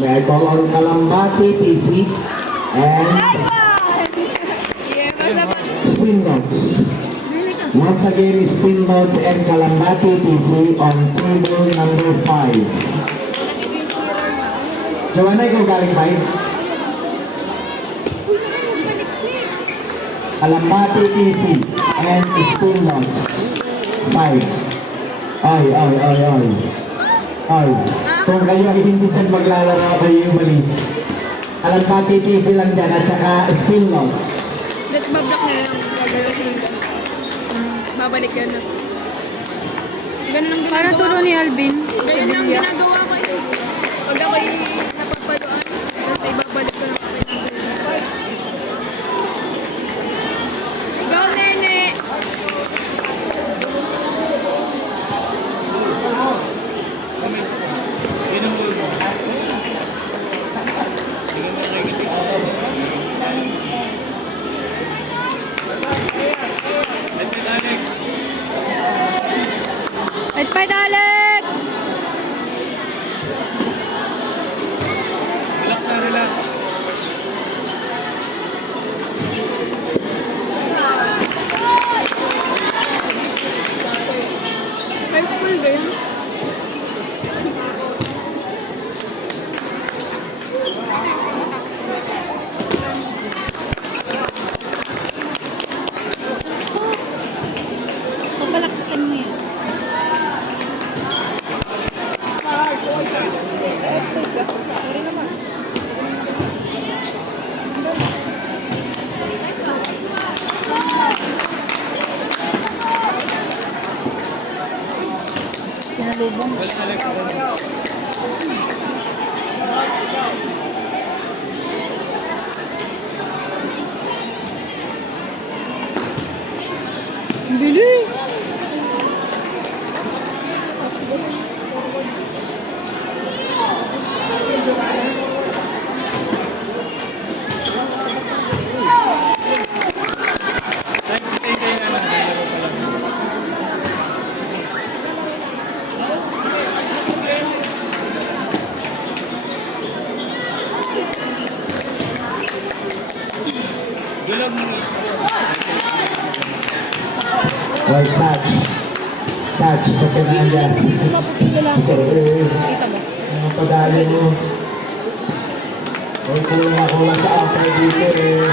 May I call on Kalambati PC and Spin Notes. Once again, Spin Notes and Kalambati PC on table number 5. Joanna, ikaw galing 5? Kalambati PC and Spin Notes 5. Ay. Kung kayo ay hindi dyan maglalaro, kayo yung malis. Kalambati PC lang dyan at saka Spin Notes. Let's bablock na lang. Gagalaw ko lang dyan. Babalik yan na. Ganun lang ginagawa. Para tulo ni Alvin. Ganyan lang ginagawa ko eh. Pag ako'y napapaluan, basta ibabalik ko lang ako. Go, nene! Fight, Alex! Relax. High school ba yun? Pabalaktakan mo yan. Sinalubong. Bili! Or Sach, pati na dyan. Kita mo? Mga padali mo. Huwag kulang sa upper dito eh.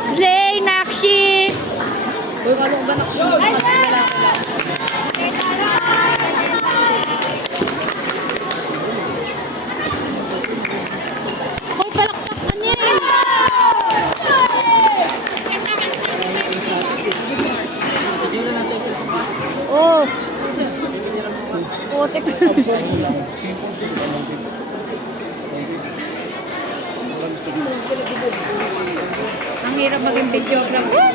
Slay, Nakshi! Uy, kalo ko ba nakashoot? Wala. hirap maging videographer.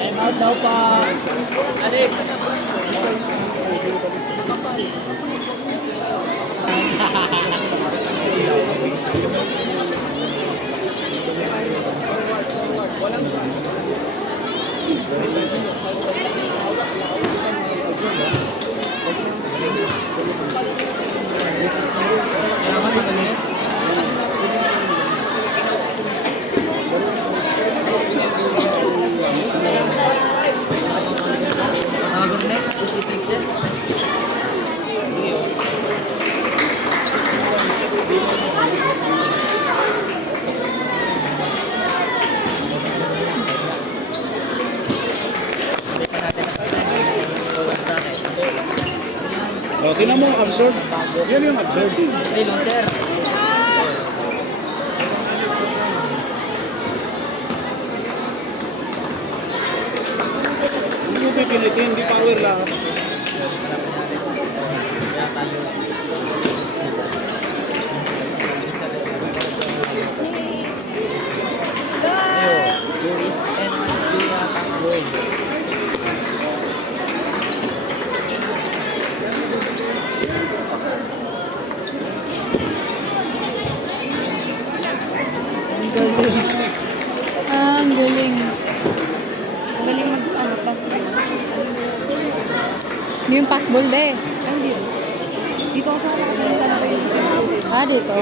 Time out daw pa. Okay na mo, absorb. Yan yung absorb. Hello, sir. Hindi mo pipilitin, di power lahat. Yuri. Eh, naman Yuri ata. Ang galing. Ang galing mag-passball. Hindi yung passball de. Hindi. Dito kasi ako nakatingin talaga yun. Dito.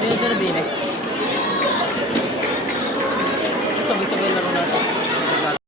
Sino din eh? Sabay-sabay laro natin.